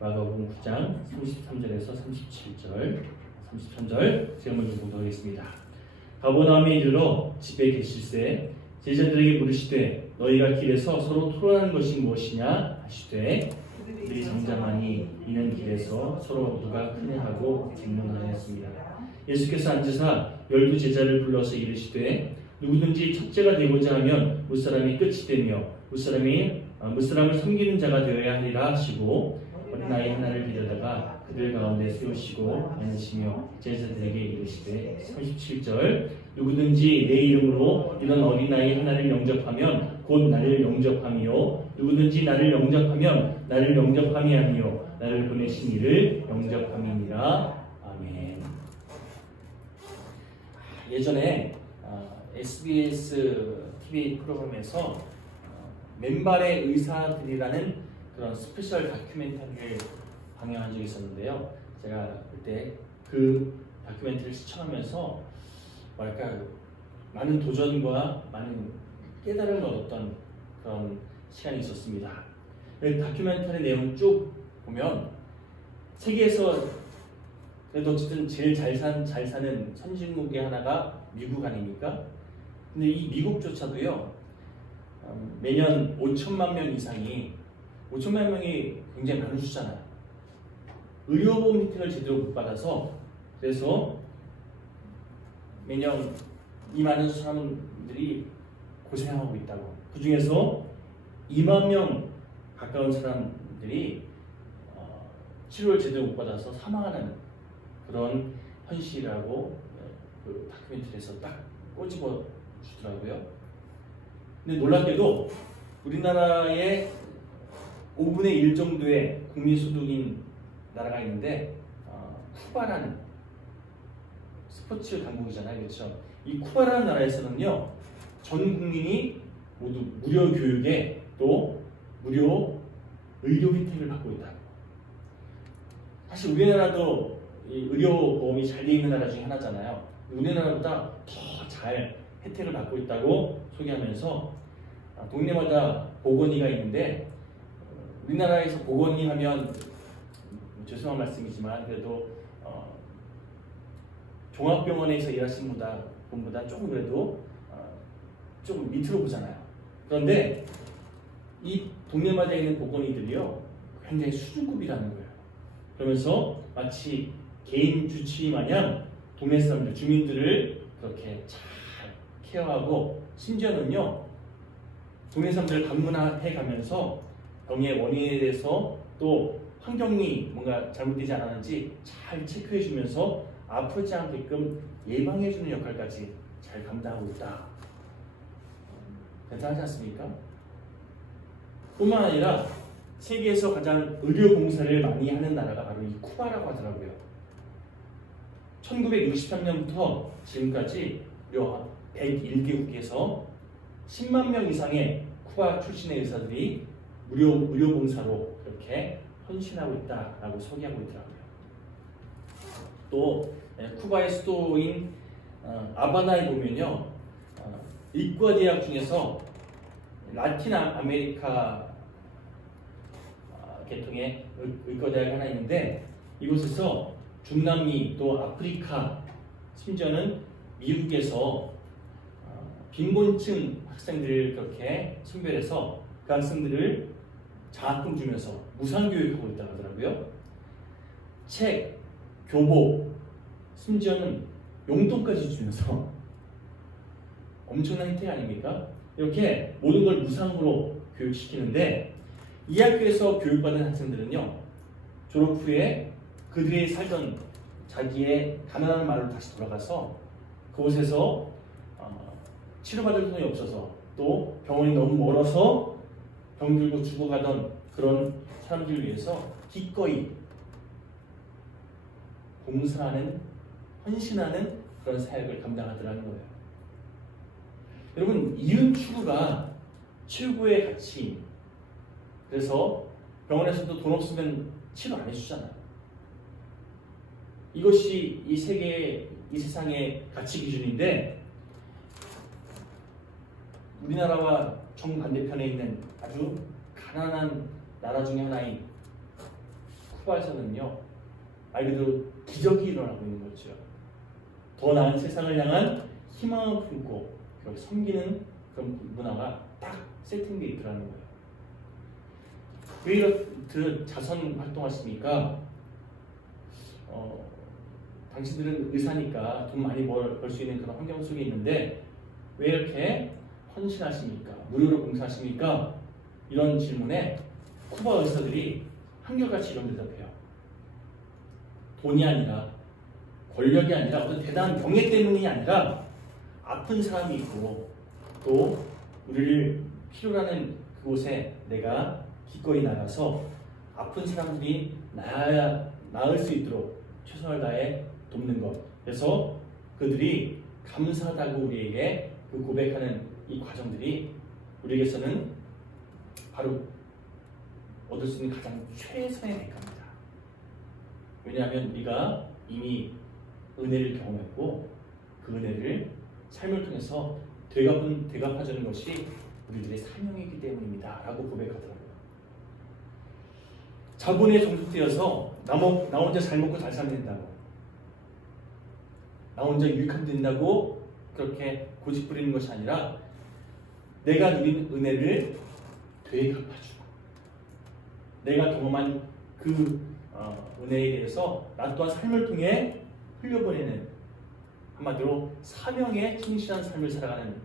마가복음 9장 33절에서 37절, 33절 제가 먼저 보도록 하겠습니다. 가버나움에 이르러 집에 계실새 제자들에게 물으시되 너희가 길에서 서로 토론하는 것이 무엇이냐 하시되 그들이 잠잠하니 이는 길에서 서로 누가 크냐 하고 질문하였습니다. 예수께서 앉으사 12 제자를 불러서 이르시되 누구든지 첫째가 되고자 하면 무사람이 끝이 되며 무사람을 섬기는 자가 되어야 하리라 하시고 어린아이 하나를 데려다가 그들 가운데 세우시고 앉으시며 제자들에게 이르시되 37절 누구든지 내 이름으로 이런 어린아이 하나를 영접하면 곧 나를 영접함이요 누구든지 나를 영접하면 나를 영접함이 아니요 나를 보내신 이를 영접함이니라. 아멘. 예전에 SBS TV 프로그램에서 맨발의 의사들이라는 그런 스페셜 다큐멘터리를 방영한 적이 있었는데요. 제가 그때 그 다큐멘터리를 시청하면서 많은 도전과 많은 깨달음을 얻었던 그런 시간이 있었습니다. 그 다큐멘터리 내용 쭉 보면 세계에서 그래도 어쨌든 제일 잘 사는 선진국의 하나가 미국 아닙니까? 근데 이 미국조차도요 매년 5천만 명 이상이 5천만 명이 굉장히 많은 숫자잖아요. 의료보험 혜택을 제대로 못 받아서 그래서 매년 이 많은 사람들이 고생하고 있다고. 그 중에서 2만 명 가까운 사람들이 치료를 제대로 못 받아서 사망하는 그런 현실이라고 그 다큐멘터리에서 딱 꼬집어 주더라고요. 근데 놀랍게도 우리나라의 5분의 1 정도의 국민소득인 나라가 있는데 쿠바라는 스포츠 강국이잖아요. 그렇죠? 이 쿠바라는 나라에서는요 전 국민이 모두 무료 교육에 또 무료 의료 혜택을 받고 있다. 사실 우리나라도 이 의료보험이 잘 돼 있는 나라 중에 하나잖아요. 우리나라보다 더 잘 혜택을 받고 있다고 소개하면서 동네마다 보건의가 있는데 우리나라에서 보건의 하면 죄송한 말씀이지만 그래도 종합병원에서 일하시는 분보다 조금 그래도 조금 밑으로 보잖아요. 그런데 이 동네마다 있는 보건의들이요 굉장히 수준급이라는 거예요. 그러면서 마치 개인 주치의 마냥 동네 사람들, 주민들을 그렇게 잘 케어하고 심지어는요 동네 사람들을 방문해 가면서 병의 원인에 대해서 또 환경이 뭔가 잘못되지 않았는지 잘 체크해 주면서 아프지 않게끔 예방해 주는 역할까지 잘 감당하고 있다. 대단하지 않습니까? 뿐만 아니라 세계에서 가장 의료 봉사를 많이 하는 나라가 바로 이 쿠바라고 하더라고요. 1963년부터 지금까지 101개국에서 10만 명 이상의 쿠바 출신의 의사들이 무료 의료 봉사로 이렇게 헌신하고 있다라고 소개하고 있더라고요. 또 쿠바의 수도인 아바나에 보면요, 의과 대학 중에서 라틴 아메리카 계통의 의과 대학이 하나 있는데 이곳에서 중남미 또 아프리카 심지어는 미국에서 빈곤층 학생들을 그렇게 선별해서 그 학생들을 장학금 주면서 무상교육하고 있다고 하더라고요. 책, 교복, 심지어는 용돈까지 주면서 엄청난 혜택 아닙니까? 이렇게 모든 걸 무상으로 교육시키는데 이 학교에서 교육받은 학생들은요 졸업 후에 그들이 살던 자기의 가난한 마을로 다시 돌아가서 그곳에서 치료받을 돈이 없어서 또 병원이 너무 멀어서 병들고 죽어가던 그런 사람들을 위해서 기꺼이 봉사하는, 헌신하는 그런 사역을 감당하더라는 거예요. 여러분, 이윤 추구가 최고의 가치. 그래서 병원에서도 돈 없으면 치료 안 해주잖아요. 이것이 이 세상의 가치 기준인데 우리나라와 정반대편에 있는 아주 가난한 나라 중에 하나인 쿠바에서는요, 말 그대로 기적이 일어나고 있는 거죠. 더 나은 세상을 향한 희망을 품고 그걸 섬기는 그런 문화가 딱 세팅되어 있더라는 거예요. 왜 이렇게 자선 활동하십니까? 당신들은 의사니까 돈 많이 벌 수 있는 그런 환경 속에 있는데 왜 이렇게 헌신하십니까? 무료로 봉사하십니까? 이런 질문에 쿠바 의사들이 한결같이 이런 대답해요. 돈이 아니라, 권력이 아니라, 어떤 대단한 병에 때문이 아니라 아픈 사람이 있고 또 우리를 필요로 하는 그곳에 내가 기꺼이 나가서 아픈 사람들이 나을 수 있도록 최선을 다해 돕는 것. 그래서 그들이 감사하다고 우리에게 그 고백하는 이 과정들이 우리에게서는 바로 얻을 수 있는 가장 최선의 대가입니다. 왜냐하면 우리가 이미 은혜를 경험했고 그 은혜를 삶을 통해서 대갚아주는 것이 우리들의 사명이기 때문입니다. 라고 고백하더라고요. 자본에 종속되어서 나 혼자 잘 먹고 잘 살면 된다고, 나 혼자 유익하면 된다고 그렇게 고집 부리는 것이 아니라 내가 누린 은혜를 되갚아주고 내가 경험한 그 은혜에 대해서 나 또한 삶을 통해 흘려보내는, 한마디로 사명에 충실한 삶을 살아가는,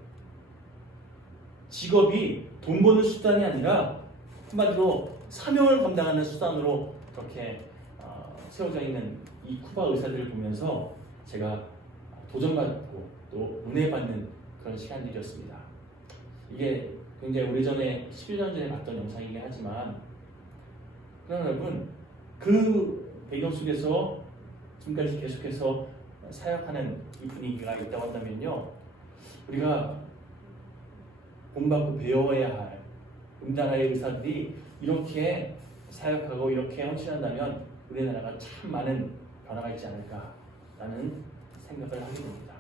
직업이 돈 버는 수단이 아니라 한마디로 사명을 감당하는 수단으로 그렇게 세워져 있는 이 쿠바 의사들을 보면서 제가 도전받고 또 은혜받는 그런 시간들이었습니다. 이게 굉장히 오래전에 11년 전에 봤던 영상이긴 하지만, 그러나 여러분, 그 배경 속에서 지금까지 계속해서 사역하는 이 분위기가 있다고 한다면요, 우리가 본받고 배워야 할 우리나라의 의사들이 이렇게 사역하고 이렇게 헌신한다면 우리나라가 참 많은 변화가 있지 않을까라는 생각을 하게 됩니다.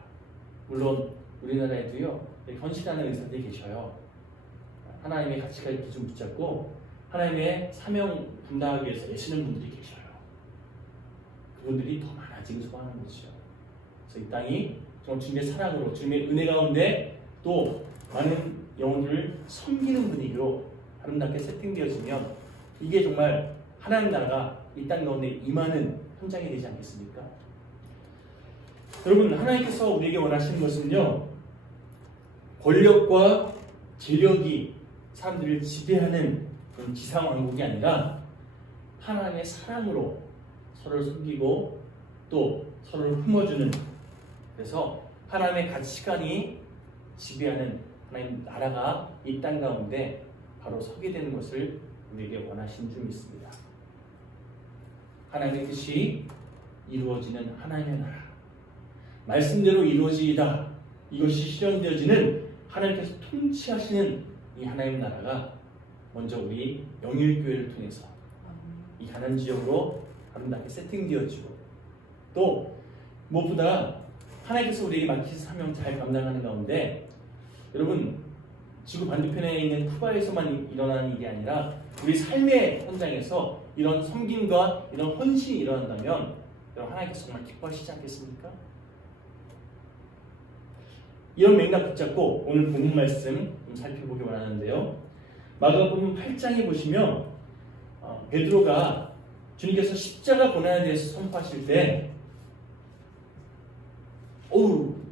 물론 우리나라에도요, 헌신하는 의사들이 계셔요. 하나님의 가치관을 기준 붙잡고 하나님의 사명 분담하기 위해서 애쓰는 분들이 계셔요. 그분들이 더 많아지길 소망하는 것이죠. 그래서 이 땅이 정말 주님의 사랑으로, 주님의 은혜 가운데 또 많은 영혼들을 섬기는 분위기로 아름답게 세팅되어지면 이게 정말 하나님 나라가 이 땅 가운데 임하는 현장이 되지 않겠습니까? 여러분, 하나님께서 우리에게 원하시는 것은요, 권력과 재력이 사람들을 지배하는 그런 지상왕국이 아니라 하나님의 사랑으로 서로를 섬기고 또 서로를 품어주는, 그래서 하나님의 가치관이 지배하는 하나님 나라가 이 땅 가운데 바로 서게 되는 것을 우리에게 원하신 줄 믿습니다. 하나님의 뜻이 이루어지는 하나님의 나라, 말씀대로 이루어지이다, 이것이 실현되어지는 하나님께서 통치하시는 이 하나님 나라가 먼저 우리 영일교회를 통해서 이 가난 지역으로 아름답게 세팅되어지고, 또 무엇보다 하나님께서 우리에게 맡기신 사명 잘 감당하는 가운데, 여러분, 지구 반대편에 있는 쿠바에서만 일어나는 일이 아니라 우리 삶의 현장에서 이런 섬김과 이런 헌신이 일어난다면 여러분, 하나님께서 정말 기뻐하시지 않겠습니까? 이런 맥락 붙잡고 오늘 본문 말씀 좀 살펴보기 원하는데요, 마가복음 8장에 보시면 베드로가 주님께서 십자가 고난에 대해서 선포하실 때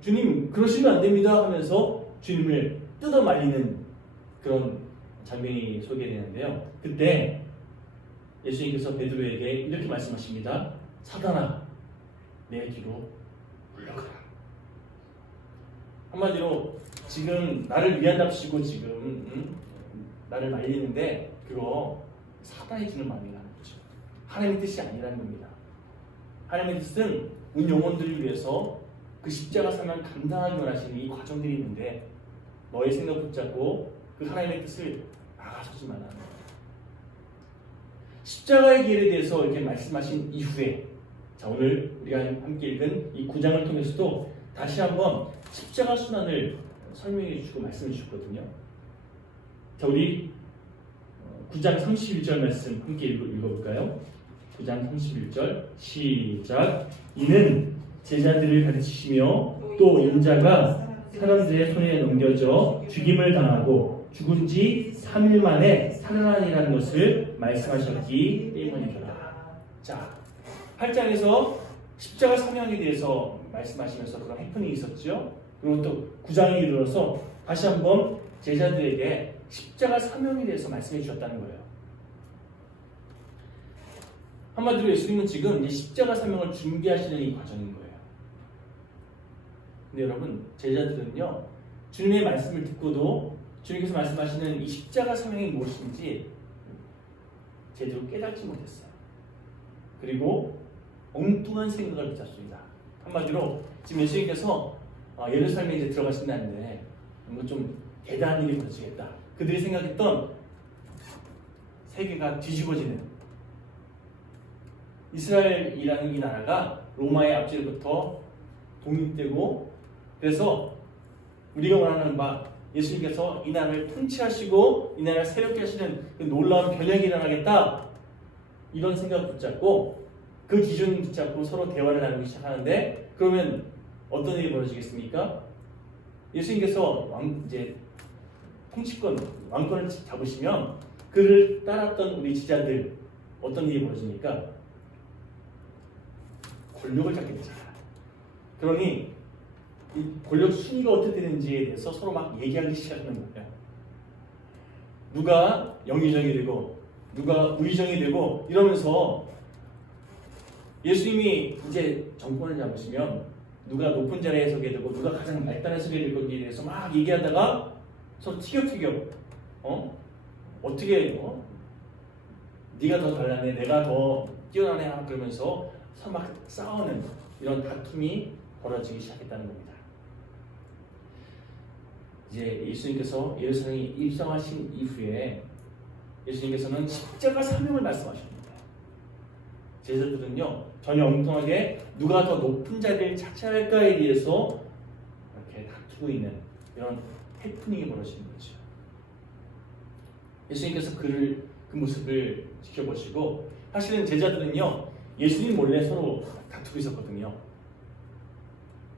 주님 그러시면 안 됩니다 하면서 주님을 뜯어 말리는 그런 장면이 소개되는데요, 그때 예수님께서 베드로에게 이렇게 말씀하십니다. 사단아, 내 뒤로 물러가라. 한마디로 지금 나를 위한답시고 지금 나를 말리는데 그거 사단이 주는 마음이라는 거죠. 하나님의 뜻이 아니라는 겁니다. 하나님의 뜻은 우리 영혼들을 위해서 그 십자가 사명 감당하기 원하시는 이 과정들이 있는데 너의 생각 붙잡고 그 하나님의 뜻을 나가서지 말라는 거예요. 십자가의 길에 대해서 이렇게 말씀하신 이후에, 자, 오늘 우리가 함께 읽은 이 9장을 통해서도 다시 한번 십자가 순환을 설명해 주시고 말씀해 주셨거든요. 자, 우리 9장 31절 말씀 함께 읽어볼까요? 9장 31절 시작. 이는 제자들을 가르치시며 또 인자가 사람들의 손에 넘겨져 죽임을 당하고 죽은 지 3일 만에 살아나니라는 것을 말씀하셨기 때문이더라. 자, 8장에서 십자가 사명에 대해서 말씀하시면서 그런 해프닝이 있었죠. 그리고 또 9장에 이르러서 다시 한번 제자들에게 십자가 사명에 대해서 말씀해 주셨다는 거예요. 한마디로 예수님은 지금 이 십자가 사명을 준비하시는 이 과정인 거예요. 근데 여러분, 제자들은요, 주님의 말씀을 듣고도 주님께서 말씀하시는 이 십자가 사명이 무엇인지 제대로 깨닫지 못했어요. 그리고 엉뚱한 생각을 붙였습니다. 한마디로 지금 예수님께서 예루살렘에 이제 들어가신다는데 뭔가 좀 대단한 일이 벌어지겠다. 그들이 생각했던 세계가 뒤집어지는, 이스라엘이라는 이 나라가 로마의 압제로부터 독립되고, 그래서 우리가 원하는 바 예수님께서 이 나라를 통치하시고 이 나라를 새롭게 하시는 그 놀라운 변혁이 일어나겠다, 이런 생각을 붙잡고 그 기준을 붙잡고 서로 대화를 나누기 시작하는데, 그러면 어떤 일이 벌어지겠습니까? 예수님께서 이제 통치권, 왕권을 잡으시면 그를 따랐던 우리 지자들 어떤 일이 벌어집니까? 권력을 잡게 되잖아요. 그러니 이 권력 순위가 어떻게 되는지에 대해서 서로 막 얘기하기 시작하는 거예요. 누가 영의정이 되고 누가 우의정이 되고 이러면서 예수님이 이제 정권을 잡으시면 누가 높은 자리에 서게 되고 누가 가장 말단에 서게 될 건지에 대해서 막 얘기하다가 서로 티격태격, 어떻게 네가 더 잘나네, 내가 더 뛰어나네, 그러면서 서로 막 싸우는 이런 다툼이 벌어지기 시작했다는 겁니다. 이제 예수님께서 예루살렘에 입성하신 이후에 예수님께서는 십자가 사명을 말씀하십니다. 제자들은요, 전혀 엉뚱하게 누가 더 높은 자리를 차지할까에 대해서 이렇게 다투고 있는 이런 해프닝이 벌어지는 거죠. 예수님께서 그 모습을 지켜보시고, 사실은 제자들은요, 예수님 몰래 서로 다투고 있었거든요.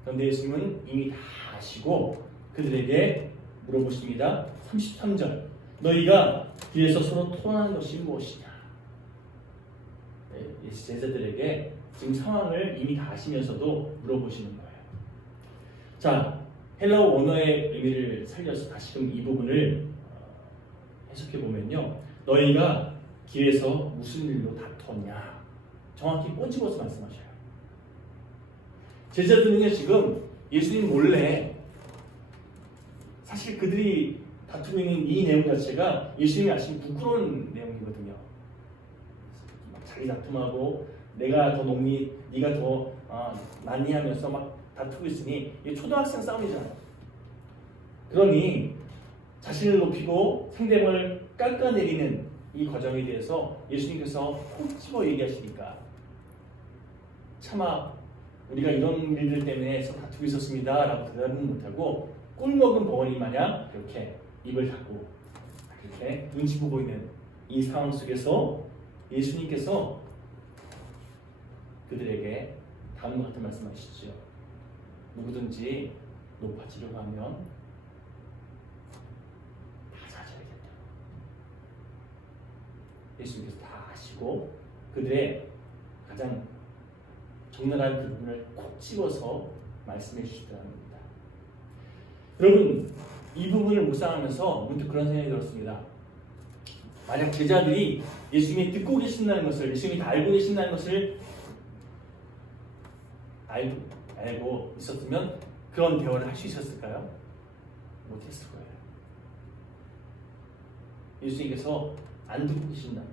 그런데 예수님은 이미 다 아시고 그들에게 물어보십니다. 33절. 너희가 길에서 서로 토론하는 것이 무엇이냐? 제자들에게 지금 상황을 이미 다 아시면서도 물어보시는 거예요. 자, 헬라어 원어의 의미를 살려서 다시금 이 부분을 해석해 보면요, 너희가 길에서 무슨 일로 다퉜냐? 정확히 꼬집어서 말씀하셔요. 제자들은요, 지금 예수님 몰래, 사실 그들이 다투는 이 내용 자체가 예수님이 아시는 부끄러운 내용이거든요. 막 자기 다툼하고 내가 더 높니, 네가 더 낫니 하면서 막 다투고 있으니 이게 초등학생 싸움이잖아요. 그러니 자신을 높이고 상대방을 깎아내리는 이 과정에 대해서 예수님께서 콕 집어 얘기하시니까, 차마 우리가 이런 일들 때문에 서로 다투고 있었습니다 라고 대답은 못하고 꿀먹은 벙어리 마냥 이렇게 입을 닫고 이렇게 눈치 보고 있는 이 상황 속에서 예수님께서 그들에게 다음과 같은 말씀하시죠. 누구든지 높아지려고 하면 다 낮아야겠다. 예수님께서 다 아시고 그들의 가장 적나라한 그 부분을 콕 집어서 말씀해 주시더라는 겁니다. 여러분, 이 부분을 묵상하면서 문득 그런 생각이 들었습니다. 만약 제자들이 예수님이 듣고 계신다는 것을, 예수님이 다 알고 계신다는 것을 알고 있었으면 그런 대화를 할 수 있었을까요? 못했을 거예요. 예수님께서 안 듣고 계신다고,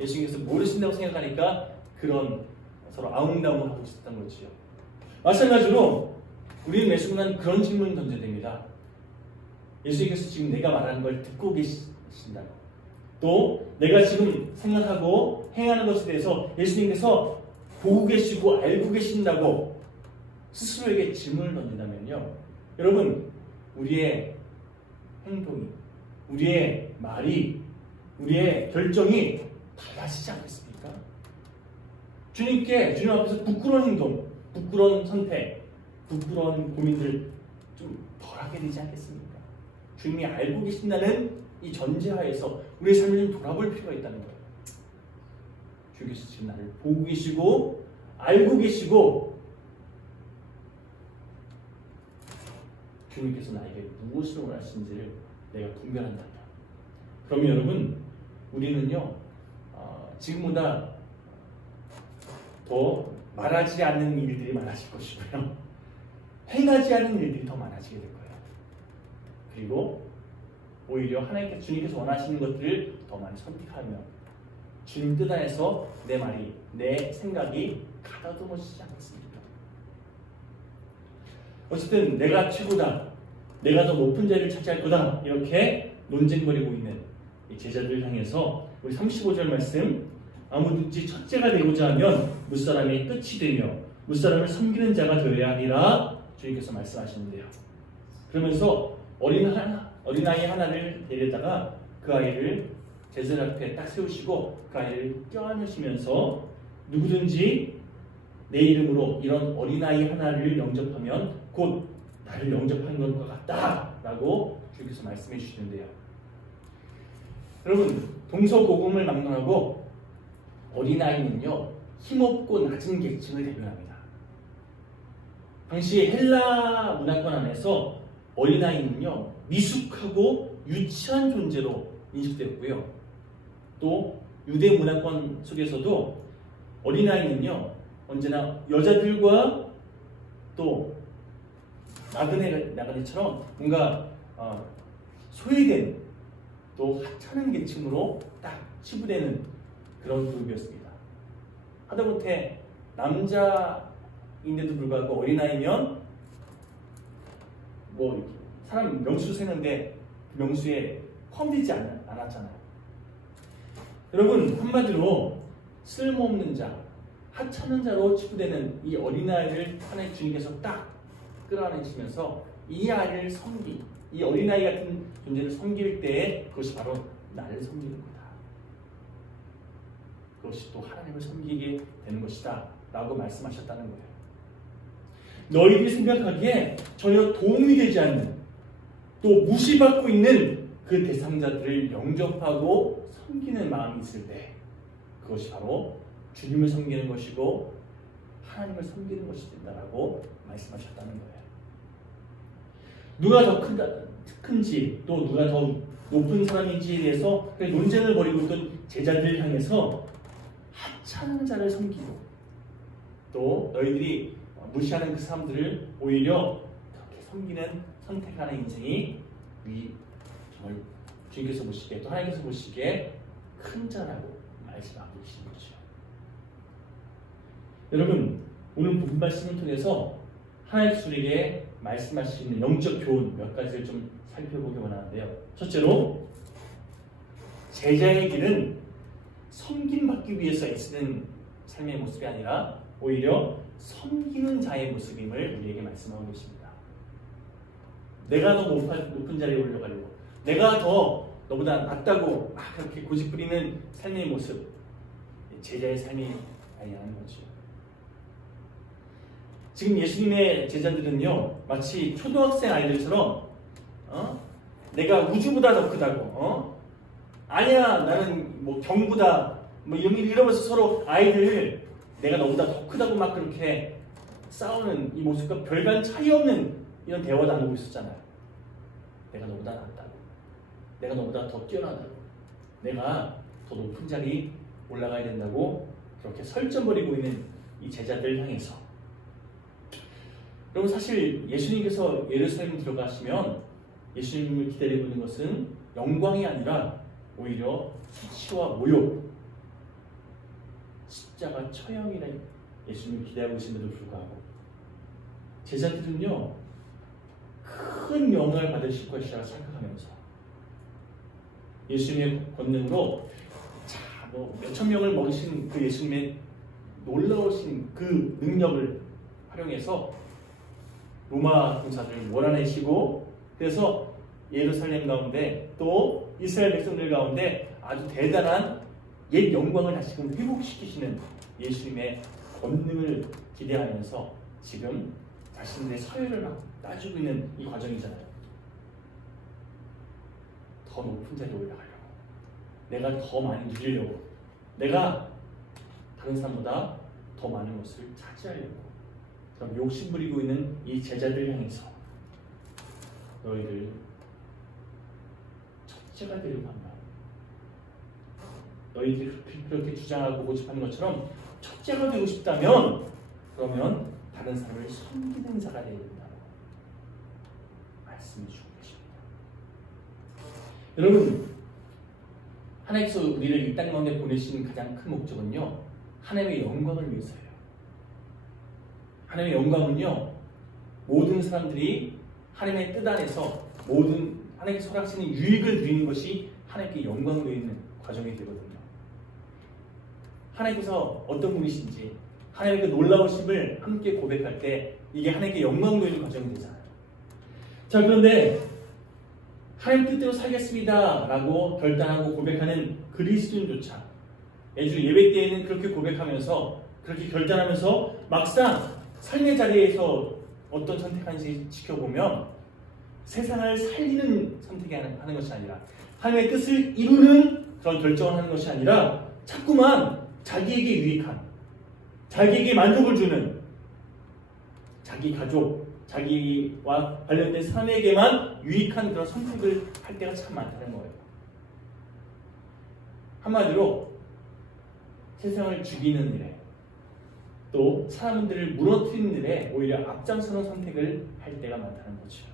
예수님께서 모르신다고 생각하니까 그런 서로 아웅다웅을 하고 있었던 거지요. 마찬가지로 우리는 매 순간 그런 질문을 던져야 됩니다. 예수님께서 지금 내가 말하는 걸 듣고 계신다고, 또 내가 지금 생각하고 행하는 것에 대해서 예수님께서 보고 계시고 알고 계신다고 스스로에게 질문을 던진다면요, 여러분, 우리의 행동이, 우리의 말이, 우리의 결정이 달라지지 않겠습니까? 주님 앞에서 부끄러운 행동, 부끄러운 선택, 부끄러운 고민들 좀 덜하게 되지 않겠습니까? 주님이 알고 계신다는 이 전제하에서 우리의 삶을 좀 돌아볼 필요가 있다는 거예요. 주님께서 지금 나를 보고 계시고 알고 계시고 주님께서 나에게 무엇을 원하시는지를 내가 분별한다면, 그러면 여러분 우리는요 지금보다 더 말하지 않는 일들이 많아질 것이고요, 행하지 않는 일들이 더 많아지게 될 거예요. 그리고 오히려 하나님께서 주님께서 원하시는 것들을 더 많이 선택하며 주님 뜻 안에서 내 말이, 내 생각이 가다듬어지지 않겠습니까? 어쨌든 내가 최고다, 내가 더 높은 자리를 차지할 거다, 이렇게 논쟁거리고 있는 이 제자들을 향해서 우리 35절 말씀, 아무든지 첫째가 되고자 하면 무사람의 끝이 되며 무사람을 섬기는 자가 되어야 하리라 주님께서 말씀하시는데요. 그러면서 어린아이 하나를 데려다가 그 아이를 제자들 앞에 딱 세우시고 그 아이를 껴안으시면서 누구든지 내 이름으로 이런 어린아이 하나를 영접하면 곧 나를 영접한 것과 같다 라고 주님께서 말씀해 주시는데요. 여러분, 동서고금을 막론하고 어린아이는요 힘없고 낮은 계층을 대변합니다. 당시 헬라 문화권 안에서 어린아이는요 미숙하고 유치한 존재로 인식되었고요, 또 유대 문화권 속에서도 어린아이는요 언제나 여자들과 또 나그네처럼 뭔가 소외된 또 하찮은 계층으로 딱 치부되는 그런 그룹이었습니다. 하다못해 남자인데도 불구하고 어린아이면 뭐 사람 명수 세는데 명수에 포함되지 않았잖아요. 여러분, 한마디로 쓸모없는 자, 하찮은 자로 치부되는 이 어린아이를 하나님 주님께서 딱 끌어안으시면서 이 아이를 이 어린아이 같은 존재를 섬길 때에 그것이 바로 나를 섬기는 거다, 그것이 또 하나님을 섬기게 되는 것이다 라고 말씀하셨다는 거예요. 너희들이 생각하기에 전혀 도움이 되지 않는, 또 무시받고 있는 그 대상자들을 영접하고 섬기는 마음이 있을 때 그것이 바로 주님을 섬기는 것이고 하나님을 섬기는 것이 된다라고 말씀하셨다는 거예요. 누가 더 큰지 또 누가 더 높은 사람인지에 대해서 논쟁을 벌이고 있던 제자들을 향해서 하찮은 자를 섬기고 또 너희들이 무시하는 그 사람들을 오히려 그렇게 섬기는 선택하는 인생이 정말 주님께서 보시기에 또 하나님께서 보시기에 큰 자라고 말씀하고 계신 거죠. 여러분, 오늘 본 말씀을 통해서 하나님께서 우리에게 말씀하시는 영적 교훈 몇 가지를 좀 살펴보기 원하는데요. 첫째로, 제자의 길은 섬김받기 위해서 애쓰는 삶의 모습이 아니라 오히려 섬기는 자의 모습임을 우리에게 말씀하고 계십니다. 내가 더 높은 자리에 올라가려고, 내가 더 너보다 낫다고 막 그렇게 고집부리는 삶의 모습, 제자의 삶이 아니라는 거죠. 지금 예수님의 제자들은요 마치 초등학생 아이들처럼 내가 우주보다 더 크다고, 아니야 나는 뭐 경보다 뭐 이러면서 서로 아이들 내가 너보다 더 크다고 막 그렇게 싸우는 이 모습과 별반 차이 없는 이런 대화를 나누고 있었잖아요. 내가 너보다 낫다고, 내가 너보다 더 뛰어나다고, 내가 더 높은 자리 올라가야 된다고 그렇게 설정 벌이고 있는 이 제자들 향해서, 여러분 사실 예수님께서 예루살렘 들어가시면 예수님을 기다리고 있는 것은 영광이 아니라 오히려 수치와 모욕, 십자가 처형이라는 예수님을 기다리고 계신데도 불구하고 제자들은요 큰 영광을 받으실 것이라 생각하면서 예수님의 권능으로 몇천 명을 먹이신 그 예수님의 놀라우신 그 능력을 활용해서 로마 군사들을 몰아내시고, 그래서 예루살렘 가운데 또 이스라엘 백성들 가운데 아주 대단한 옛 영광을 다시금 회복시키시는 예수님의 권능을 기대하면서 지금 자신들의 서열을 막 따지고 있는 이 과정이잖아요. 더 높은 자리에 올라가려고, 내가 더 많이 누리려고, 내가 다른 사람보다 더 많은 것을 차지하려고, 그럼 욕심 부리고 있는 이 제자들 향해서 너희들 첫째가 되려고 한다. 너희들이 그렇게 주장하고 고집하는 것처럼 첫째가 되고 싶다면 그러면 다른 사람을 섬기는 자가 되어야 된다고 말씀해 주고 계십니다. 여러분, 하나님께서 우리를 이 땅 가운데 보내신 가장 큰 목적은요, 하나님의 영광을 위해서예요. 하나님의 영광은요, 모든 사람들이 하나님의 뜻 안에서 모든 하나님께서 허락하시는 유익을 누리는 것이 하나님께 영광을 누리는 과정이 되거든요. 하나님께서 어떤 분이신지 하나님의 그 놀라우심을 함께 고백할 때 이게 하나님께 영광 누리는 과정이 되잖아요. 자, 그런데 하나님 뜻대로 살겠습니다 라고 결단하고 고백하는 그리스도인조차 매주 예배 때에는 그렇게 고백하면서 그렇게 결단하면서 막상 삶의 자리에서 어떤 선택하는지 지켜보면 세상을 살리는 선택이 하는 것이 아니라 하나님의 뜻을 이루는 그런 결정을 하는 것이 아니라 자꾸만 자기에게 유익한, 자기에게 만족을 주는, 자기 가족, 자기와 관련된 사람에게만 유익한 그런 선택을 할 때가 참 많다는 거예요. 한마디로 세상을 죽이는 일에 또 사람들을 무너뜨리는 일에 오히려 앞장서는 선택을 할 때가 많다는 거죠.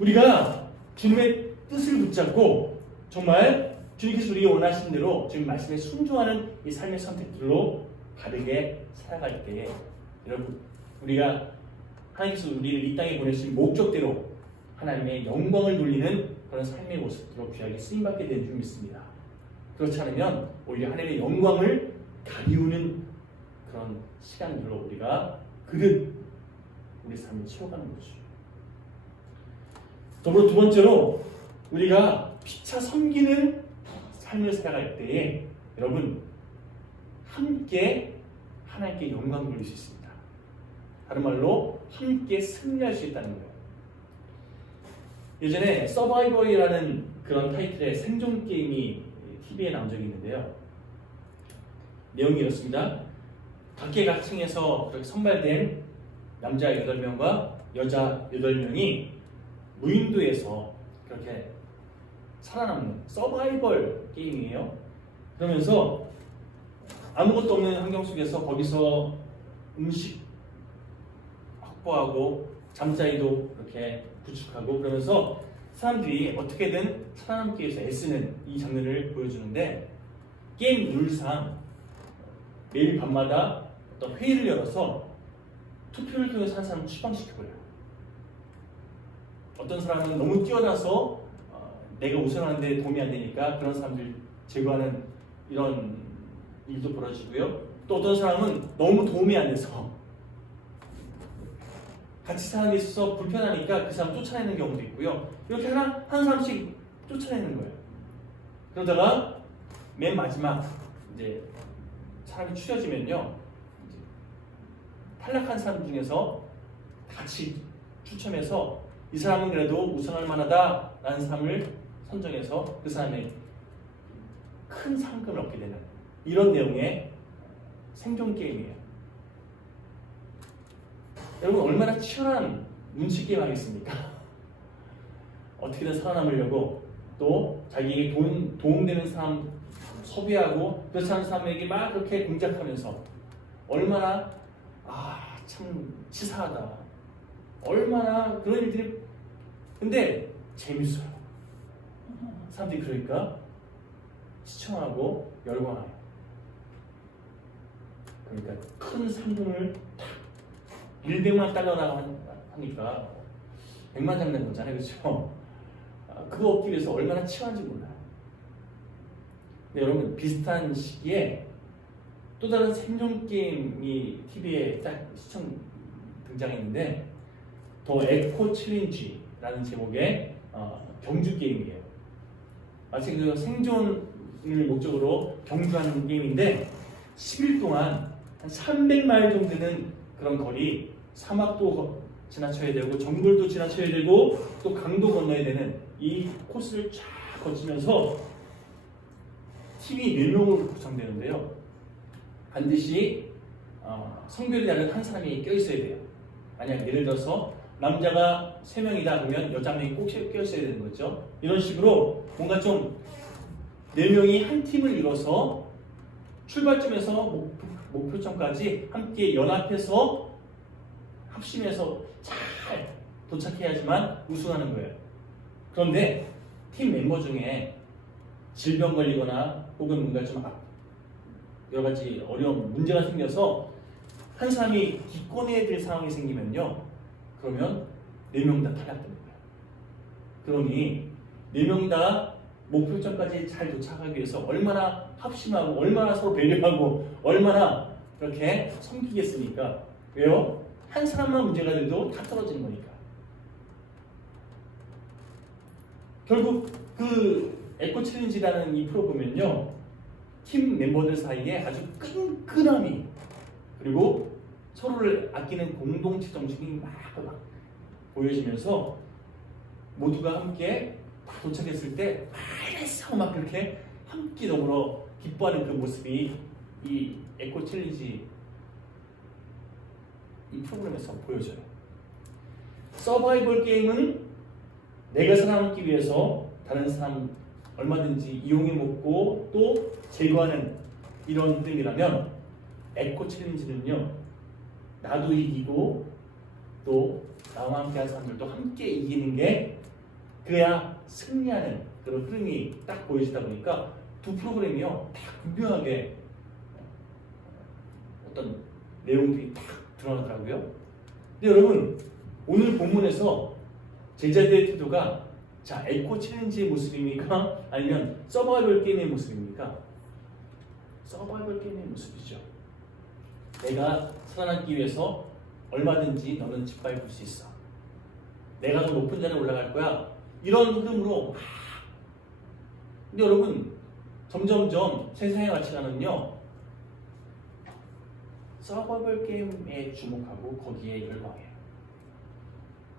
우리가 주님의 뜻을 붙잡고 정말 주님께서 우리가 원하신 대로 지금 말씀에 순종하는 이 삶의 선택들로 바르게 살아갈 때에 여러분, 우리가 하나님께서 우리를 이 땅에 보내신 목적대로 하나님의 영광을 돌리는 그런 삶의 모습으로 귀하게 쓰임받게 되는 줄 믿습니다. 그렇지 않으면 오히려 하나님의 영광을 가리우는 그런 시간들로 우리가 그릇 우리 삶을 채워가는 거죠. 더불어 두 번째로 우리가 피차 섬기는 삶을 살아갈 때에 여러분 함께 하나님께 영광을 돌릴 수 있습니다. 다른 말로 함께 승리할 수 있다는 거예요. 예전에 서바이벌이라는 그런 타이틀의 생존 게임이 TV에 나온 적이 있는데요. 내용이 이렇습니다. 각계각층에서 그렇게 선발된 남자 8명과 여자 8명이 무인도에서 그렇게 살아남는 서바이벌 게임이에요. 그러면서 아무것도 없는 환경 속에서 거기서 음식 확보하고 잠자리도 이렇게 구축하고 그러면서 사람들이 어떻게든 살아남기 위해서 애쓰는 이 장면을 보여주는데 게임 룰상 매일 밤마다 어떤 회의를 열어서 투표를 통해서 한 사람을 추방시켜버려요. 어떤 사람은 너무 뛰어나서 내가 우승하는데 도움이 안 되니까 그런 사람들 제거하는 이런 일도 벌어지고요. 또 어떤 사람은 너무 도움이 안 돼서 같이 사는 데 있어서 불편하니까 그 사람 쫓아내는 경우도 있고요. 이렇게 한 사람씩 쫓아내는 거예요. 그러다가 맨 마지막 이제 사람이 추려지면요, 이제 탈락한 사람 중에서 같이 추첨해서 이 사람은 그래도 우승할 만하다라는 사람을 선정해서 그 사람의 큰 상금을 얻게 되는 이런 내용의 생존 게임이에요. 여러분 얼마나 치열한 눈치 게임 하겠습니까? 어떻게든 살아남으려고 또 자기에게 도움되는 사람 섭외하고 그렇지 않은 사람에게 막 그렇게 공작하면서 얼마나 참 치사하다. 얼마나 그런 일들이 근데 재밌어요. 사람들이 그러니까 시청하고 열광해요. 그러니까 큰 상금을 탁 100만 달러나 하니까 100만 장면 거잖아요. 그렇죠? 그거 얻기 위해서 얼마나 치열한지 몰라요. 근데 여러분 비슷한 시기에 또 다른 생존 게임이 TV에 딱 시청 등장했는데 더 에코 챌린지라는 제목의 경주 게임이에요. 마치 그 생존을 목적으로 경주하는 게임인데 10일 동안 한 300마일 정도 되는 그런 거리, 사막도 지나쳐야 되고 정글도 지나쳐야 되고 또 강도 건너야 되는 이 코스를 쫙 거치면서 팀이 4명으로 구성되는데요. 반드시 성별이 다른 한 사람이 껴있어야 돼요. 만약 예를 들어서 남자가 3명이다 그러면 여자 1명이 꼭 껴있어야 되는 거죠. 이런 식으로 뭔가 좀 4명이 한 팀을 이뤄서 출발점에서 목표점까지 함께 연합해서 합심해서 잘 도착해야지만 우승하는 거예요. 그런데 팀 멤버 중에 질병 걸리거나 혹은 뭔가 좀 여러 가지 어려운 문제가 생겨서 한 사람이 기권해야 될 상황이 생기면요, 그러면 4명 다 탈락됩니다. 그러니 4명 다 목표점까지 잘 도착하기 위해서 얼마나 합심하고 얼마나 서로 배려하고 얼마나 그렇게 섬기겠습니까? 왜요? 한 사람만 문제가 돼도 다 떨어지는 거니까. 결국 그 에코 챌린지라는 이 프로 보면요, 팀 멤버들 사이에 아주 끈끈함이 그리고 서로를 아끼는 공동체 정신이 막 보여지면서 모두가 함께 도착했을 때 알겠어 막 그렇게 함께 더불어 기뻐하는 그 모습이 이 에코 챌린지 이 프로그램에서 보여져요. 서바이벌 게임은 내가 살아남기 위해서 다른 사람 얼마든지 이용해 먹고 또 제거하는 이런 흐름이라면 에코 챌린지는요, 나도 이기고 또 나와 함께 한 사람들도 함께 이기는 게 그래야 승리하는 그런 흐름이 딱 보여지다 보니까 두 프로그램이요 다 분명하게 어떤 내용들이 딱 드러나더라고요. 근데 여러분, 오늘 본문에서 제자들의 태도가 자, 에코 챌린지의 모습입니까? 아니면 서바이벌 게임의 모습입니까? 서바이벌 게임의 모습이죠. 내가 살아남기 위해서 얼마든지 너는 짓밟을 수 있어. 내가 더 높은 자리에 올라갈 거야. 이런 흐름으로. 근데 여러분, 점점점 세상의 가치관은요, 서바이벌 게임에 주목하고 거기에 열광해요.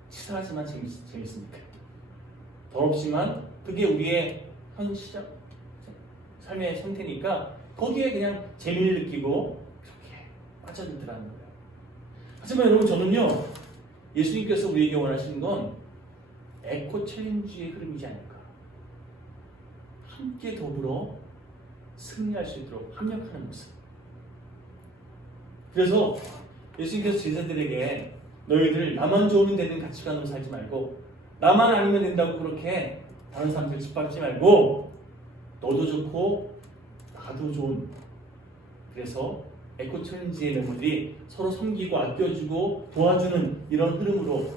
치사하지만 재밌으니까. 더럽지만 그게 우리의 현 시작 삶의 상태니까 거기에 그냥 재미를 느끼고 그렇게 빠져들더라는 거예요. 하지만 여러분, 저는요, 예수님께서 우리에게 원하시는 건 에코 챌린지의 흐름이지 않을까. 함께 더불어 승리할 수 있도록 합력하는 모습. 그래서 예수님께서 제자들에게 너희들 나만 좋으면 되는 가치관으로 살지 말고 나만 아니면 된다고 그렇게 다른 사람들 짓밟지 말고 너도 좋고 나도 좋은, 그래서 에코 챌린지의 멤버들이 서로 섬기고 아껴주고 도와주는 이런 흐름으로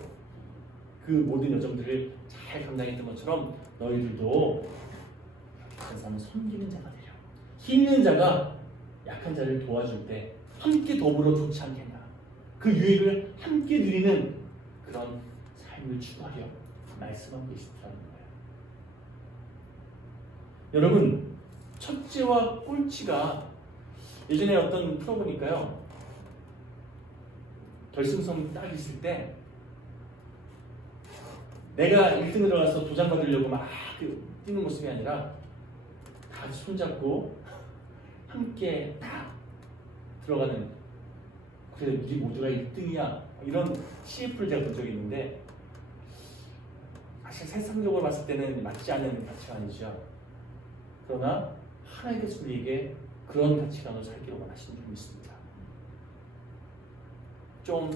그 모든 여정들을 잘 감당했던 것처럼 너희들도 다른 사람을 섬기는 자가 되려. 힘 있는 자가 약한 자를 도와줄 때 함께 더불어 좋지 않겠나. 그 유익을 함께 누리는 그런 삶을 추구하려 말씀하고 계시더라는 거예요. 여러분, 첫째와 꼴찌가 예전에 어떤 프로 보니까요, 결승선 딱 있을 때 내가 1등으로 가서 도장 받으려고 막 뛰는 모습이 아니라 다 손잡고 함께 다 들어가는, 그래 우리 모두가 1등이야 이런 CF를 제가 본 적이 있는데, 사실 세상적으로 봤을 때는 맞지 않는 가치관이죠. 그러나 하나님께서 우리에게 그런 가치관으로 살기를 원하시는 분이 있습니다. 좀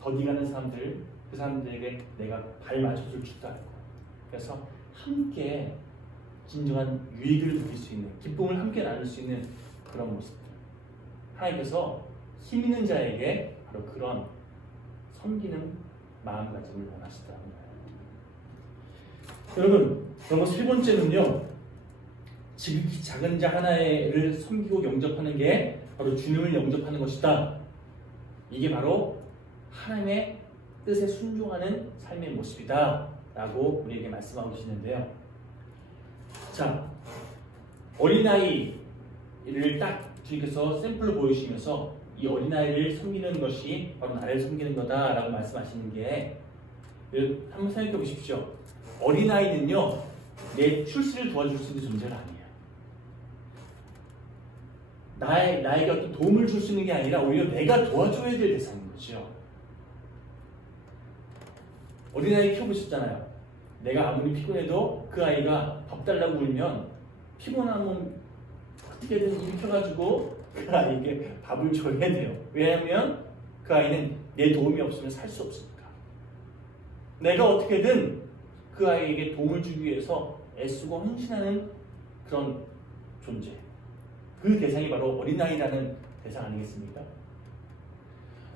더디가는 사람들, 그 사람들에게 내가 발 맞춰줄 줄도 알고, 그래서 함께 진정한 유익을 누릴 수 있는, 기쁨을 함께 나눌 수 있는 그런 모습들. 하나님께서 힘 있는 자에게 바로 그런 섬기는 마음가짐을 원하시더라는 거예요. 여러분, 그리고 세 번째는요, 지극히 작은 자 하나를 섬기고 영접하는 게 바로 주님을 영접하는 것이다. 이게 바로 하나님의 뜻에 순종하는 삶의 모습이다 라고 우리에게 말씀하고 계시는데요. 자, 어린아이의 어린아이를 딱 주님께서 샘플로 보여주시면서 이 어린아이를 섬기는 것이 바로 나를 섬기는 거다라고 말씀하시는 게, 한번 생각해 보십시오. 어린아이는요, 내 출세를 도와줄 수 있는 존재가 아니에요. 나에게 어떤 도움을 줄 수 있는 게 아니라 오히려 내가 도와줘야 될 대상인 거죠. 어린아이 키워보셨잖아요. 내가 아무리 피곤해도 그 아이가 밥 달라고 울면 피곤하면 어떻게든 일으켜가지고 그 아이에게 밥을 줘야 돼요. 왜냐하면 그 아이는 내 도움이 없으면 살 수 없으니까. 내가 어떻게든 그 아이에게 도움을 주기 위해서 애쓰고 헌신하는 그런 존재. 그 대상이 바로 어린아이라는 대상 아니겠습니까?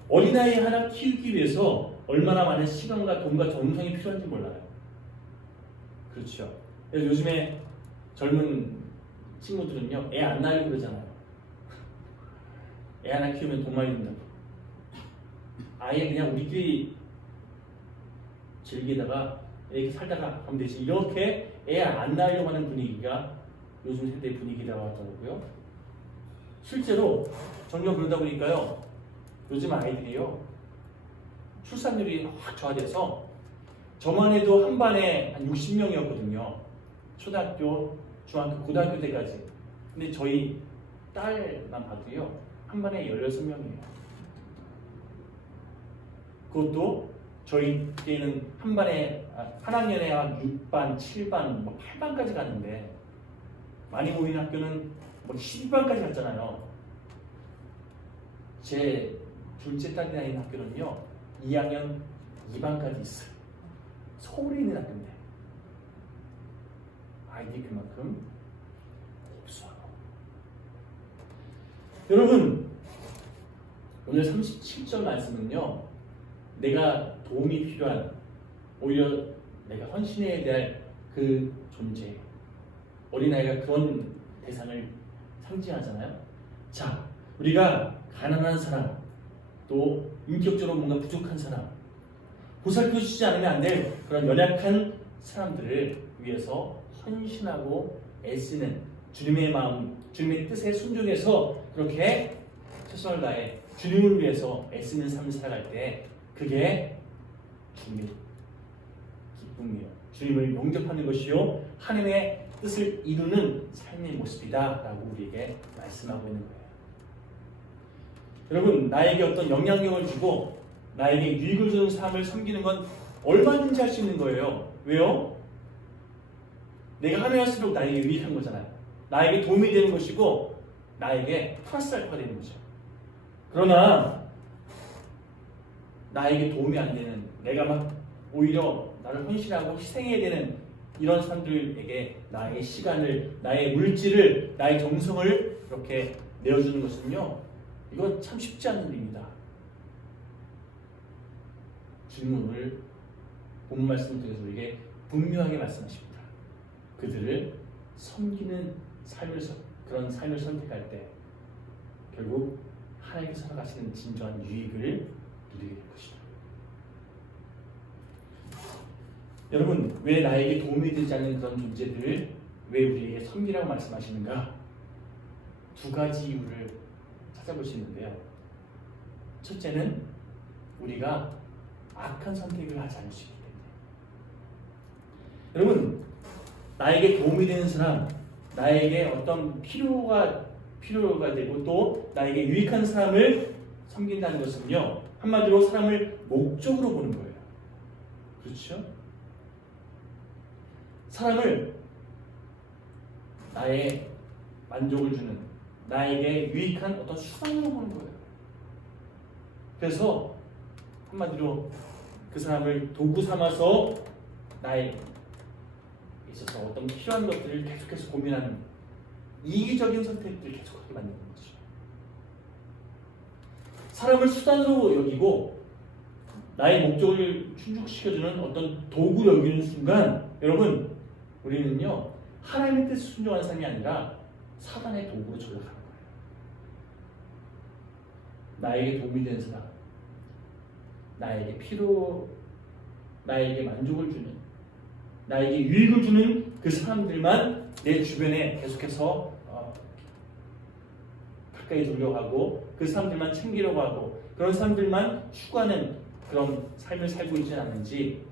어린아이 하나 키우기 위해서 얼마나 많은 시간과 돈과 정성이 필요한지 몰라요. 그렇죠. 그래서 요즘에 젊은 친구들은요, 애 안 낳으려고 그러잖아요. 애 하나 키우면 돈 많이 든다고. 아예 그냥 우리끼리 즐기다가 이렇게 살다가 하면 되지. 이렇게 애 안 낳으려고 하는 분위기가 요즘 세대의 분위기라고 하더라고요. 실제로 정녕 그러다 보니까요, 요즘 아이들이요, 출산율이 확 저하돼서 저만 해도 한 반에 한 60명이었거든요. 초등학교, 중학교, 고등학교 때까지. 근데 저희 딸만 봐도요, 한 반에 16명이에요. 그것도 저희 때는 한 반에, 한 학년에 한 6반, 7반, 뭐 8반까지 갔는데, 많이 모이는 학교는 뭐 12반까지 갔잖아요. 제 둘째 딸이 다니는 학교는요, 2학년 2반까지 있어요. 서울에 있는 학교인데 아이들이 그만큼 없어요. 여러분, 오늘 37절 말씀은요, 내가 도움이 필요한, 오히려 내가 헌신해야 될 그 존재, 어린아이가 그런 대상을 상징하잖아요. 자, 우리가 가난한 사람, 또 인격적으로 뭔가 부족한 사람, 보살펴주지 않으면 안 될 그런 연약한 사람들을 위해서 헌신하고 애쓰는 주님의 마음, 주님의 뜻에 순종해서 그렇게 최선을 다해 주님을 위해서 애쓰는 삶을 살아갈 때, 그게 주님의 기쁨이요, 주님을 영접하는 것이요, 하나님의 뜻을 이루는 삶의 모습이다 라고 우리에게 말씀하고 있는 거예요. 여러분, 나에게 어떤 영향력을 주고 나에게 유익을 주는 삶을 섬기는 건 얼마든지 할 수 있는 거예요. 왜요? 내가 하면 할수록 나에게 유익한 거잖아요. 나에게 도움이 되는 것이고 나에게 플러스 알파가 되는 거죠. 그러나 나에게 도움이 안 되는, 내가 막 오히려 나를 헌신하고 희생해야 되는 이런 사람들에게 나의 시간을, 나의 물질을, 나의 정성을 이렇게 내어주는 것은요, 이건 참 쉽지 않은 일입니다. 질문을 본 말씀을 통해서 우리에게 분명하게 말씀하십니다. 그들을 섬기는 그런 삶을 선택할 때 결국 하나님께서 살아가시는 진정한 유익을 누리게 될 것이다. 여러분, 왜 나에게 도움이 되지 않는 그런 존재들을 왜 우리에게 섬기라고 말씀하시는가? 두 가지 이유를 찾아볼 수 있는데요. 첫째는 우리가 악한 선택을 하지 않을 수 있기 때문에. 여러분, 나에게 도움이 되는 사람, 나에게 어떤 필요가 되고 또 나에게 유익한 사람을 섬긴다는 것은요, 한마디로 사람을 목적으로 보는 거예요. 그렇죠? 사람을 나의 만족을 주는, 나에게 유익한 어떤 수단으로 보는 거예요. 그래서 한마디로 그 사람을 도구 삼아서 나에게 있어서 어떤 필요한 것들을 계속해서 고민하는 이기적인 선택들을 계속하게 만드는 거죠. 사람을 수단으로 여기고 나의 목적을 충족시켜주는 어떤 도구로 여기는 순간, 여러분, 우리는요, 하나님의 뜻에 순종하는 삶이 아니라 사단의 도구로 전락하는 거예요. 나에게 도움이 되는 사람, 나에게 만족을 주는, 나에게 유익을 주는 그 사람들만 내 주변에 계속해서 가까이 두려고 하고 그 사람들만 챙기려고 하고 그런 사람들만 추구하는 그런 삶을 살고 있지 않는지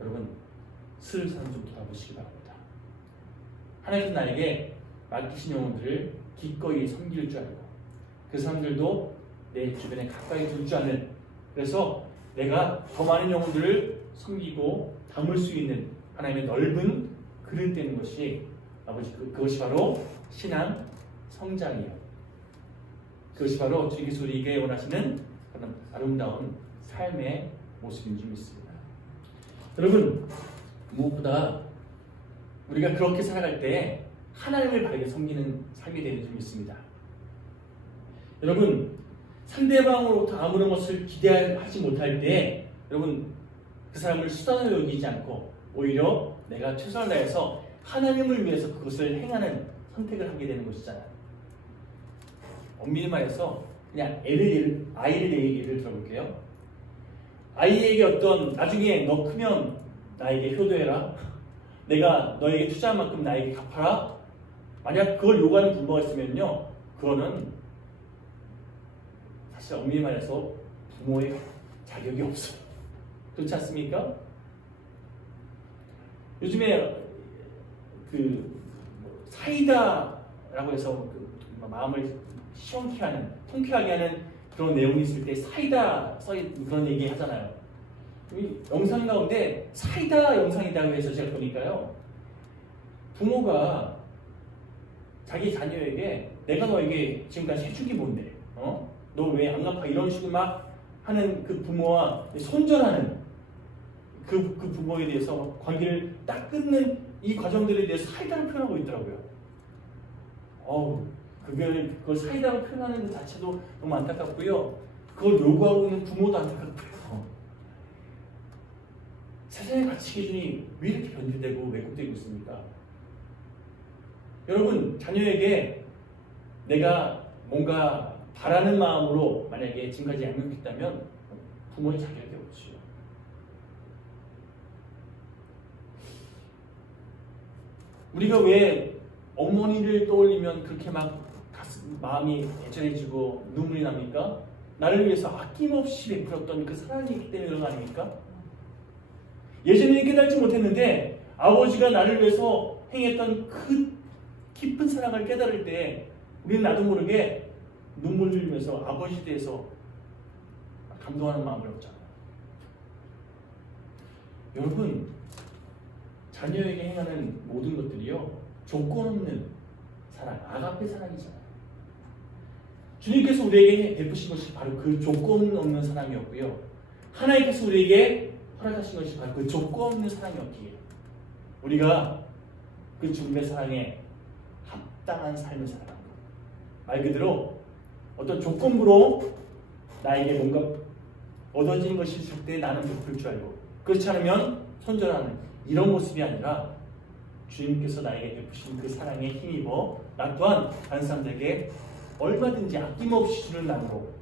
여러분 슬슬 좀 돌아보시기 바랍니다. 하나님께서 나에게 맡기신 영혼들을 기꺼이 섬길 줄 알고 그 사람들도 내 주변에 가까이 둘 줄 아는, 그래서 내가 더 많은 영혼들을 섬기고 담을 수 있는 하나님의 넓은 그릇 되는 것이 아버지, 그것이 바로 신앙 성장이요. 그것이 바로 주님께서 우리에게 원하시는 그런 아름다운 삶의 모습인 줄 믿습니다. 여러분, 무엇보다 우리가 그렇게 살아갈 때 하나님을 바르게 섬기는 삶이 되는 줄 믿습니다. 여러분, 상대방으로부터 아무런 것을 기대하지 못할 때 여러분 그 사람을 수단으로 여기지 않고 오히려 내가 최선을 다해서 하나님을 위해서 그것을 행하는 선택을 하게 되는 것이잖아요. 엄밀히 말해서 그냥 아이를 예를 들어볼게요. 아이에게 어떤 나중에 너 크면 나에게 효도해라, 내가 너에게 투자한 만큼 나에게 갚아라, 만약 그걸 요구하는 부모가 있으면요, 그거는 사실 엄밀히 말해서 부모의 자격이 없어요. 그렇지 않습니까? 요즘에 그 사이다라고 해서 마음을 시원케 하는, 통쾌하게 하는 그런 내용이 있을 때 사이다 그런 얘기 하잖아요. 이 영상 가운데 사이다 영상이라고 해서 제가 보니까요, 부모가 자기 자녀에게 내가 너에게 지금까지 해준 게 뭔데? 너 왜 안 갚아? 이런 식으로 막 하는 그 부모와 손절하는 그 부모에 대해서 관계를 딱 끊는 이 과정들에 대해서 사이다로 표현하고 있더라고요. 그걸 사이다로 표현하는 것 자체도 너무 안타깝고요. 그걸 요구하고 있는 부모도 안타깝고요. 세상의 가치 기준이 왜 이렇게 변질되고 왜곡되고 있습니까? 여러분, 자녀에게 내가 뭔가 바라는 마음으로 만약에 지금까지 양육했다면 부모의 자격이 없지요. 우리가 왜 어머니를 떠올리면 그렇게 막 마음이 애절해지고 눈물이 납니까? 나를 위해서 아낌없이 베풀었던 그 사랑이 있기 때문에 그런 거 아닙니까? 예전에는 깨달지 못했는데 아버지가 나를 위해서 행했던 그 깊은 사랑을 깨달을 때 우리는 나도 모르게 눈물 흘리면서 아버지에 대해서 감동하는 마음을 얻잖아요. 여러분, 자녀에게 행하는 모든 것들이요, 조건 없는 사랑, 아가페 사랑이잖아요. 주님께서 우리에게 베푸신 것이 바로 그 조건 없는 사랑이었고요, 하나님께서 우리에게 허락하신 것이 바로 그 조건 없는 사랑이었기에 우리가 그 주님의 사랑에 합당한 삶을 살아가는 것. 말 그대로 어떤 조건부로 나에게 뭔가 얻어진 것이 있을 때 나는 베풀 줄 알고, 그렇지 않으면 손절하는 이런 모습이 아니라 주님께서 나에게 베푸신 그 사랑에 힘입어 나 또한 다른 사람들에게 얼마든지 아낌없이 주를 나누고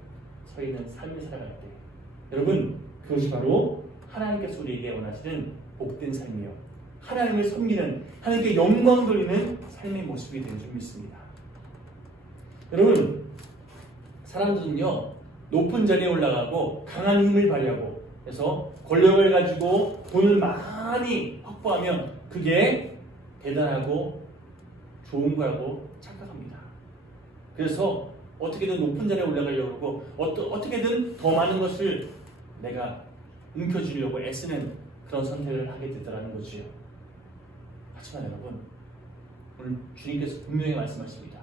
서 있는 삶을 살아갈 때 여러분, 그것이 바로 하나님께서 우리에게 원하시는 복된 삶이요, 하나님을 섬기는, 하나님께 영광 돌리는 삶의 모습이 되는 줄 믿습니다. 여러분, 사람들은요, 높은 자리에 올라가고 강한 힘을 발휘하고 그래서 권력을 가지고 돈을 많이 확보하면 그게 대단하고 좋은 거라고 착각합니다. 그래서 어떻게든 높은 자리에 올라가려고 하고 어떻게든 더 많은 것을 내가 움켜쥐려고 애쓰는 그런 선택을 하게 되더라는 거지요. 하지만 여러분, 오늘 주님께서 분명히 말씀하십니다.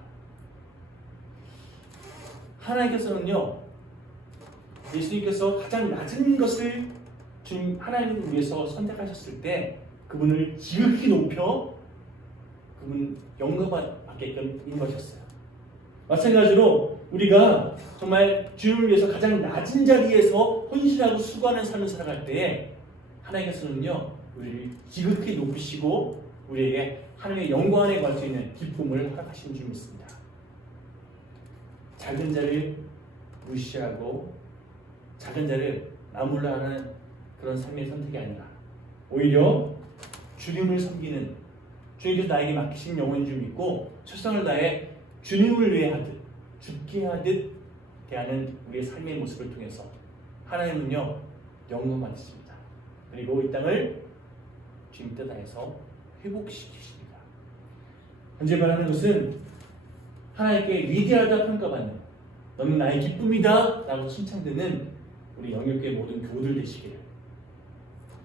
하나님께서는요, 예수님께서 가장 낮은 것을 주님 하나님을 위해서 선택하셨을 때 그분을 지극히 높여 그분 영광받게끔 인도하셨어요. 마찬가지로 우리가 정말 주님을 위해서 가장 낮은 자리에서 헌신하고 수고하는 삶을 살아갈 때에 하나님께서는요, 우리를 지극히 높이시고 우리에게 하나님의 영광 안에 갈 수 있는 기쁨을 허락하시는 줄 믿습니다. 작은 자를 무시하고 작은 자를 나몰라 하는 그런 삶의 선택이 아니라 오히려 주님을 섬기는, 주님께서 나에게 맡기신 영혼인 줄 믿고 최선을 다해 주님을 위해 하듯 죽게 하듯 대하는 우리의 삶의 모습을 통해서 하나님은요 영원하십니다. 그리고 이 땅을 주님 뜻 안에서 회복시키십니다. 현재 말하는 것은 하나님께 위대하다 평가받는 너는 나의 기쁨이다 라고 칭찬되는 우리 영육교의 모든 교우들 되시기를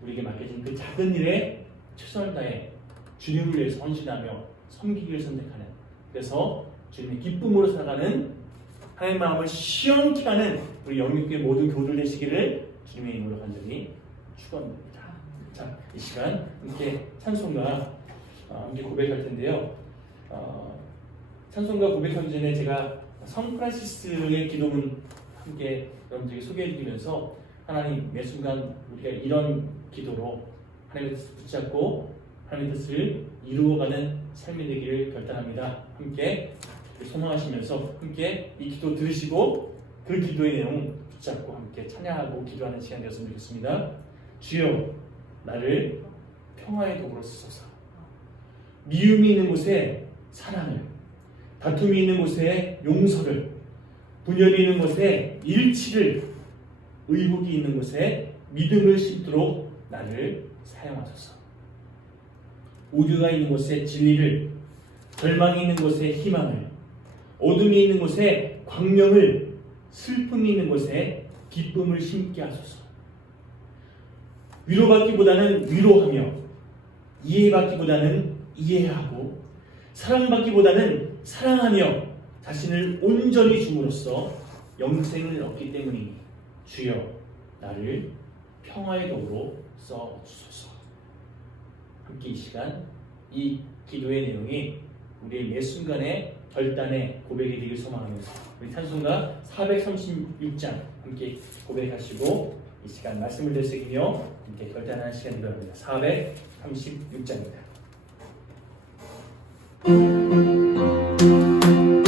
우리에게 맡겨진 그 작은 일에 최선을 다해 주님을 위해서 헌신하며 섬기기를 선택하는 그래서 주님의 기쁨으로 살아가는 하나님의 마음을 시원케 하는 우리 영육교의 모든 교우들 되시기를 주님의 이름으로 간절히 축원합니다. 자, 이 시간 함께 찬송가 함께 고백할 텐데요. 찬송가 고백하기 전에 제가 성 프란시스의 기도문 함께 여러분들에게 소개해드리면서 하나님 매 순간 우리가 이런 기도로 하나님의 뜻을 붙잡고 하나님의 뜻을 이루어가는 삶이 되기를 결단합니다. 함께 소망하시면서 함께 이 기도 들으시고 그 기도의 내용 붙잡고 함께 찬양하고 기도하는 시간 되었으면 좋겠습니다. 주여 나를 평화의 도구로 쓰소서. 미움이 있는 곳에 사랑을, 다툼이 있는 곳에 용서를, 분열이 있는 곳에 일치를, 의혹이 있는 곳에 믿음을 심도록 나를 사용하소서. 우주가 있는 곳에 진리를, 절망이 있는 곳에 희망을, 어둠이 있는 곳에 광명을, 슬픔이 있는 곳에 기쁨을 심게 하소서. 위로받기보다는 위로하며, 이해받기보다는 이해하고, 사랑받기보다는 사랑하며 자신을 온전히 줌으로써 영생을 얻기 때문이니 주여 나를 평화의 도구로 써주소서. 함께 이 시간 이 기도의 내용이 우리의 매 순간의 결단의 고백이 되길 소망하면서 우리 찬송가 436장 함께 고백하시고 이 시간 말씀을 되새기며 함께 결단하는 시간이 되어갑니다. 436장입니다.